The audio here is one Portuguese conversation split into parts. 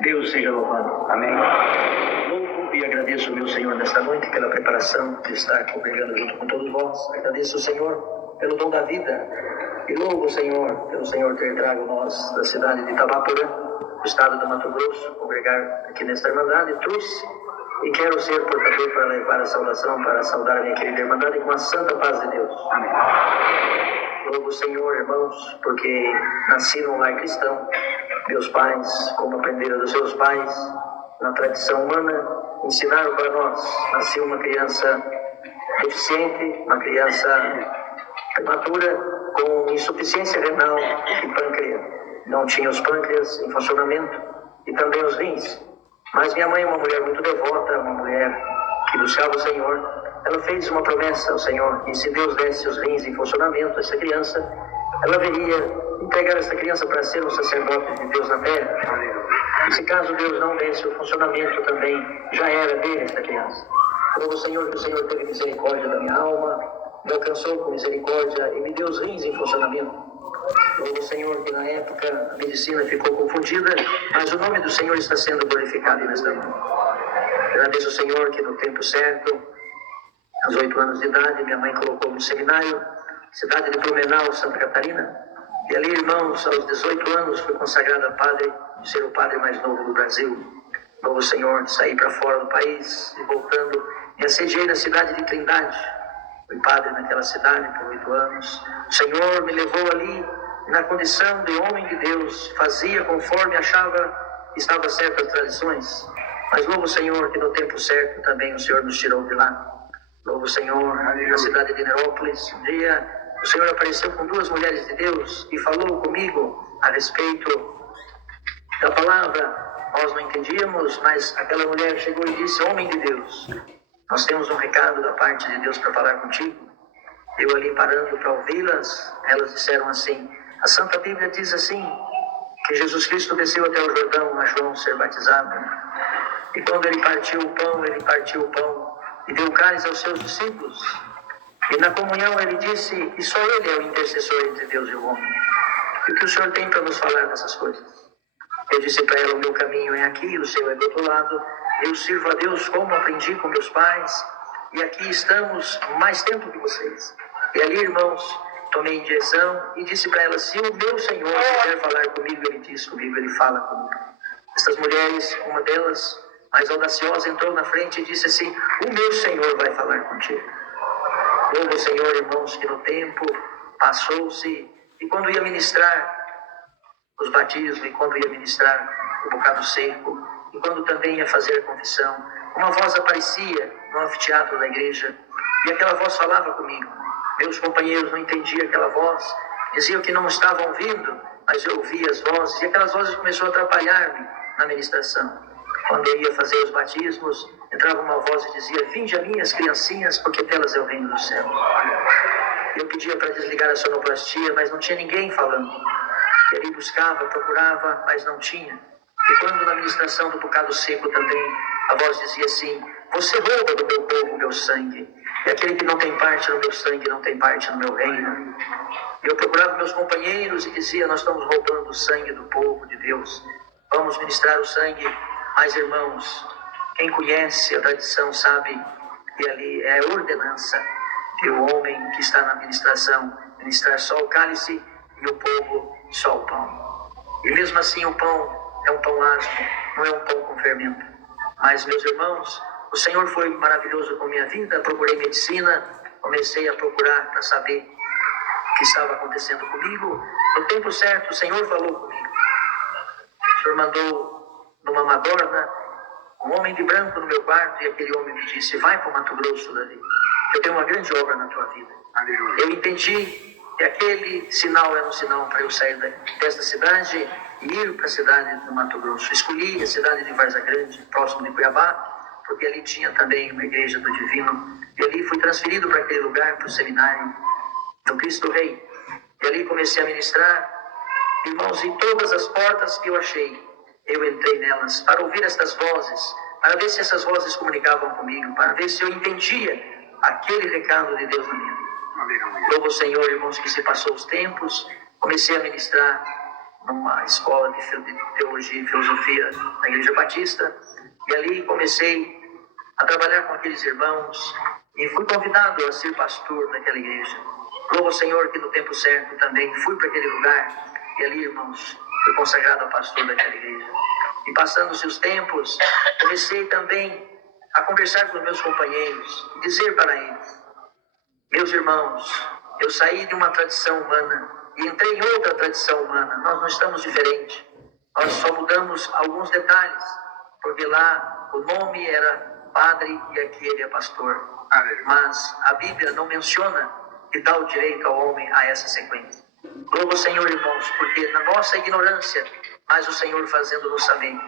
Deus seja louvado. Amém. Louvo e agradeço, meu Senhor, nesta noite pela preparação de estar congregando junto com todos vós. Agradeço o Senhor pelo dom da vida e louvo o Senhor pelo Senhor ter trago nós da cidade de Itabaporã, do estado do Mato Grosso, congregar aqui nesta Irmandade. Trouxe e quero ser portador para levar a saudação, para saudar a minha querida Irmandade com a santa paz de Deus. Amém. Louvo o Senhor, irmãos, porque nasci num lar cristão. Meus pais, como aprenderam dos seus pais, na tradição humana, ensinaram para nós. Nasceu uma criança deficiente, uma criança prematura, com insuficiência renal e pâncreas. Não tinha os pâncreas em funcionamento e também os rins. Mas minha mãe é uma mulher muito devota, uma mulher que buscava o Senhor. Ela fez uma promessa ao Senhor que se Deus desse os rins em funcionamento a essa criança, ela veria entregar essa criança para ser um sacerdote de Deus na terra. E se caso Deus não desse o funcionamento também, já era dele essa criança. Louvo o Senhor que o Senhor teve misericórdia da minha alma, me alcançou com misericórdia e me deu os rins em funcionamento. Louvo o Senhor que na época a medicina ficou confundida, mas o nome do Senhor está sendo glorificado nesta noite. Agradeço o Senhor que no tempo certo, aos 8 anos de idade, minha mãe colocou no seminário, cidade de Blumenau, Santa Catarina. E ali, irmãos, aos 18 anos, fui consagrado a padre, de ser o padre mais novo do Brasil. Louvo o Senhor, saí para fora do país e voltando, me assediei na cidade de Trindade. Fui padre naquela cidade por 8 anos. O Senhor me levou ali, na condição de homem de Deus, fazia conforme achava que estava certas as tradições. Mas louvo o Senhor que no tempo certo também o Senhor nos tirou de lá. Louvo o Senhor, na cidade de Nerópolis, um dia o Senhor apareceu com 2 mulheres de Deus e falou comigo a respeito da palavra. Nós não entendíamos, mas aquela mulher chegou e disse: homem de Deus, nós temos um recado da parte de Deus para falar contigo. Eu ali parando para ouvi-las, elas disseram assim: a Santa Bíblia diz assim, que Jesus Cristo desceu até o Jordão a João ser batizado. E quando ele partiu o pão e deu o cálice aos seus discípulos. E na comunhão ele disse que só ele é o intercessor entre Deus e o homem. E o que o Senhor tem para nos falar dessas coisas? Eu disse para ela: o meu caminho é aqui, o seu é do outro lado. Eu sirvo a Deus como aprendi com meus pais. E aqui estamos mais tempo que vocês. E ali, irmãos, tomei em direção e disse para ela: se o meu Senhor quiser falar comigo, ele diz comigo, ele fala comigo. Essas mulheres, uma delas, mais audaciosa, entrou na frente e disse assim: o meu Senhor vai falar contigo. Louvo o Senhor, irmãos, que no tempo passou-se, e quando ia ministrar os batismos, e quando ia ministrar o bocado seco, e quando também ia fazer a confissão, uma voz aparecia no anfiteatro da igreja, e aquela voz falava comigo. Meus companheiros não entendiam aquela voz, diziam que não estavam ouvindo, mas eu ouvia as vozes, e aquelas vozes começaram a atrapalhar-me na ministração. Quando eu ia fazer os batismos, entrava uma voz e dizia: vinde a mim as criancinhas, porque delas é o reino dos céus. Eu pedia para desligar a sonoplastia, mas não tinha ninguém falando. E ali buscava, procurava, mas não tinha. E quando na ministração do bocado seco também, a voz dizia assim: você rouba do meu povo o meu sangue, e aquele que não tem parte no meu sangue não tem parte no meu reino. E eu procurava meus companheiros e dizia: nós estamos roubando o sangue do povo de Deus. Vamos ministrar o sangue. Mas, irmãos, quem conhece a tradição sabe que ali é a ordenança de o homem que está na administração ministrar só o cálice e o povo só o pão. E mesmo assim o pão é um pão asmo, não é um pão com fermento. Mas, meus irmãos, o Senhor foi maravilhoso com a minha vida. Procurei medicina, comecei a procurar para saber o que estava acontecendo comigo. No tempo certo, o Senhor falou comigo. O Senhor mandou numa madorna um homem de branco no meu quarto, e aquele homem me disse: vai para o Mato Grosso, Davi, eu tenho uma grande obra na tua vida. Aleluia. Eu entendi que aquele sinal era um sinal para eu sair desta cidade e ir para a cidade do Mato Grosso. Escolhi a cidade de Várzea Grande, próximo de Cuiabá, porque ali tinha também uma igreja do Divino, e ali fui transferido para aquele lugar, para o seminário do Cristo Rei. E ali comecei a ministrar, irmãos, em todas as portas que eu achei, eu entrei nelas para ouvir estas vozes, para ver se essas vozes comunicavam comigo, para ver se eu entendia aquele recado de Deus na minha vida. Louvo o Senhor, irmãos, que se passou os tempos, comecei a ministrar, numa escola de teologia e filosofia na Igreja Batista, e ali comecei a trabalhar com aqueles irmãos e fui convidado a ser pastor daquela igreja. Louvo ao Senhor que no tempo certo também fui para aquele lugar e ali, irmãos, fui consagrado a pastor daquela igreja. E passando-se os tempos, comecei também a conversar com os meus companheiros e dizer para eles: meus irmãos, eu saí de uma tradição humana e entrei em outra tradição humana. Nós não estamos diferentes. Nós só mudamos alguns detalhes, porque lá o nome era padre e aqui ele é pastor. Mas a Bíblia não menciona que dá o direito ao homem a essa sequência. Louvo ao Senhor, irmãos, porque na nossa ignorância, mas o Senhor fazendo-nos saber.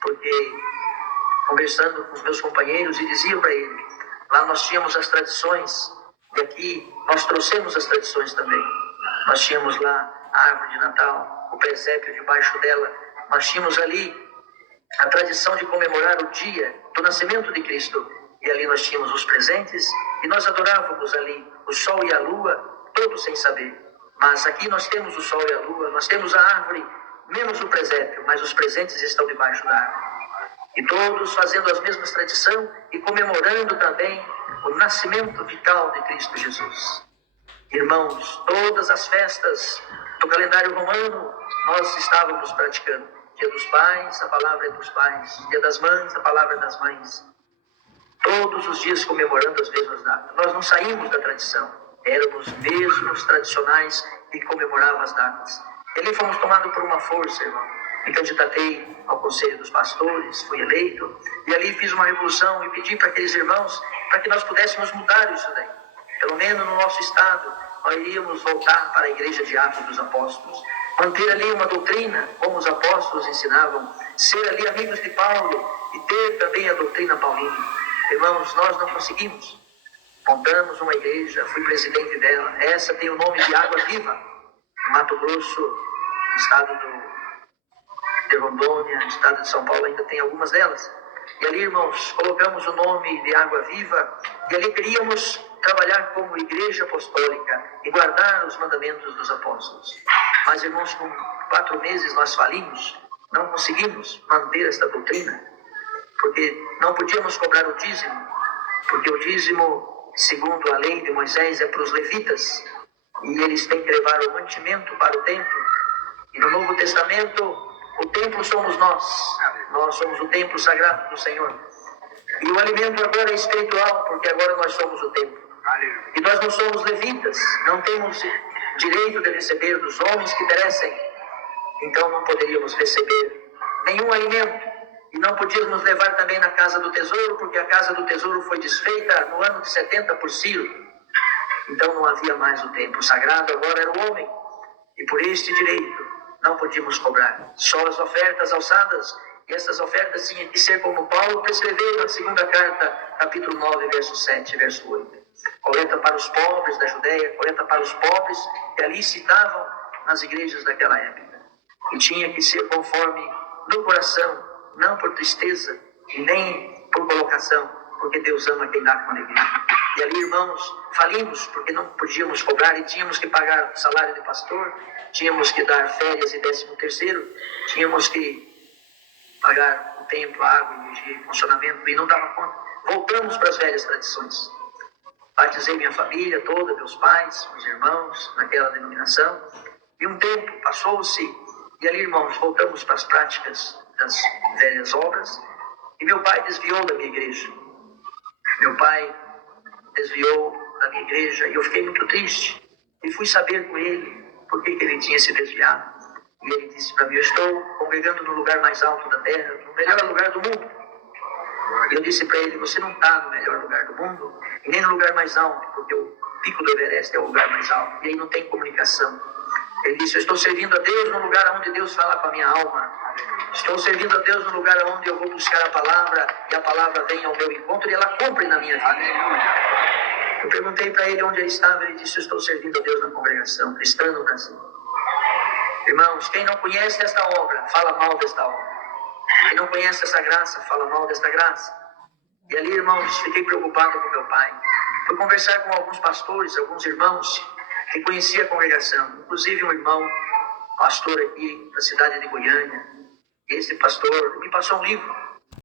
Porque conversando com os meus companheiros e dizia para ele, lá nós tínhamos as tradições, e aqui nós trouxemos as tradições também. Nós tínhamos lá a árvore de Natal, o presépio debaixo dela. Nós tínhamos ali a tradição de comemorar o dia do nascimento de Cristo. E ali nós tínhamos os presentes e nós adorávamos ali o sol e a lua, todos sem saber. Mas aqui nós temos o sol e a lua, nós temos a árvore, menos o presépio, mas os presentes estão debaixo da árvore. E todos fazendo as mesmas tradições e comemorando também o nascimento vital de Cristo Jesus. Irmãos, todas as festas do calendário romano nós estávamos praticando. Dia dos Pais, a palavra é dos pais. Dia das Mães, a palavra é das mães. Todos os dias comemorando as mesmas datas. Nós não saímos da tradição. Éramos mesmos tradicionais que comemoravam as datas. E ali fomos tomados por uma força, irmão. Me candidatei ao Conselho dos Pastores, fui eleito, e ali fiz uma revolução e pedi para aqueles irmãos para que nós pudéssemos mudar isso daí. Pelo menos no nosso estado, nós iríamos voltar para a Igreja de Atos dos Apóstolos, manter ali uma doutrina, como os apóstolos ensinavam, ser ali amigos de Paulo e ter também a doutrina paulina. Irmãos, nós não conseguimos. Montamos uma igreja, fui presidente dela, essa tem o nome de Água Viva, no Mato Grosso, estado de Rondônia, estado de São Paulo, ainda tem algumas delas. E ali, irmãos, colocamos o nome de Água Viva e ali queríamos trabalhar como igreja apostólica e guardar os mandamentos dos apóstolos. Mas, irmãos, com 4 meses nós falimos, não conseguimos manter esta doutrina, porque não podíamos cobrar o dízimo, porque o dízimo, segundo a lei de Moisés, é para os levitas, e eles têm que levar o mantimento para o templo. E no Novo Testamento, o templo somos nós. Nós somos o templo sagrado do Senhor. E o alimento agora é espiritual, porque agora nós somos o templo. E nós não somos levitas, não temos direito de receber dos homens que perecem. Então não poderíamos receber nenhum alimento. E não podíamos levar também na casa do tesouro, porque a casa do tesouro foi desfeita no ano de 70 por Ciro. Então não havia mais o templo sagrado, agora era o homem. E por este direito não podíamos cobrar. Só as ofertas alçadas, e essas ofertas tinham que ser como Paulo prescreveu na segunda carta, capítulo 9, verso 7, verso 8. Coleta para os pobres da Judéia, coleta para os pobres que ali citavam nas igrejas daquela época. E tinha que ser conforme no coração, não por tristeza e nem por colocação, porque Deus ama quem dá com alegria. E ali, irmãos, falimos porque não podíamos cobrar e tínhamos que pagar o salário de pastor, tínhamos que dar férias e 13º, tínhamos que pagar o templo, a água, energia e funcionamento, e não dava conta. Voltamos para as velhas tradições. Batizei minha família toda, meus pais, meus irmãos, naquela denominação, e um tempo passou-se, e ali, irmãos, voltamos para as práticas das velhas obras, e meu pai desviou da minha igreja. Meu pai desviou da minha igreja, e eu fiquei muito triste, e fui saber com ele por que ele tinha se desviado. E ele disse para mim: eu estou congregando no lugar mais alto da terra, no melhor lugar do mundo. E eu disse para ele: você não está no melhor lugar do mundo, e nem no lugar mais alto, porque o pico do Everest é o lugar mais alto, e aí não tem comunicação. Ele disse: eu estou servindo a Deus no lugar onde Deus fala com a minha alma. Estou servindo a Deus no lugar onde eu vou buscar a palavra, e a palavra vem ao meu encontro, e ela cumpre na minha vida. Eu perguntei para ele onde ele estava, ele disse: eu estou servindo a Deus na congregação cristã no Brasil. Irmãos, quem não conhece esta obra, fala mal desta obra. Quem não conhece essa graça, fala mal desta graça. E ali, irmãos, fiquei preocupado com meu pai. Fui conversar com alguns pastores, alguns irmãos que conheciam a congregação. Inclusive um irmão pastor aqui da cidade de Goiânia. Esse pastor me passou um livro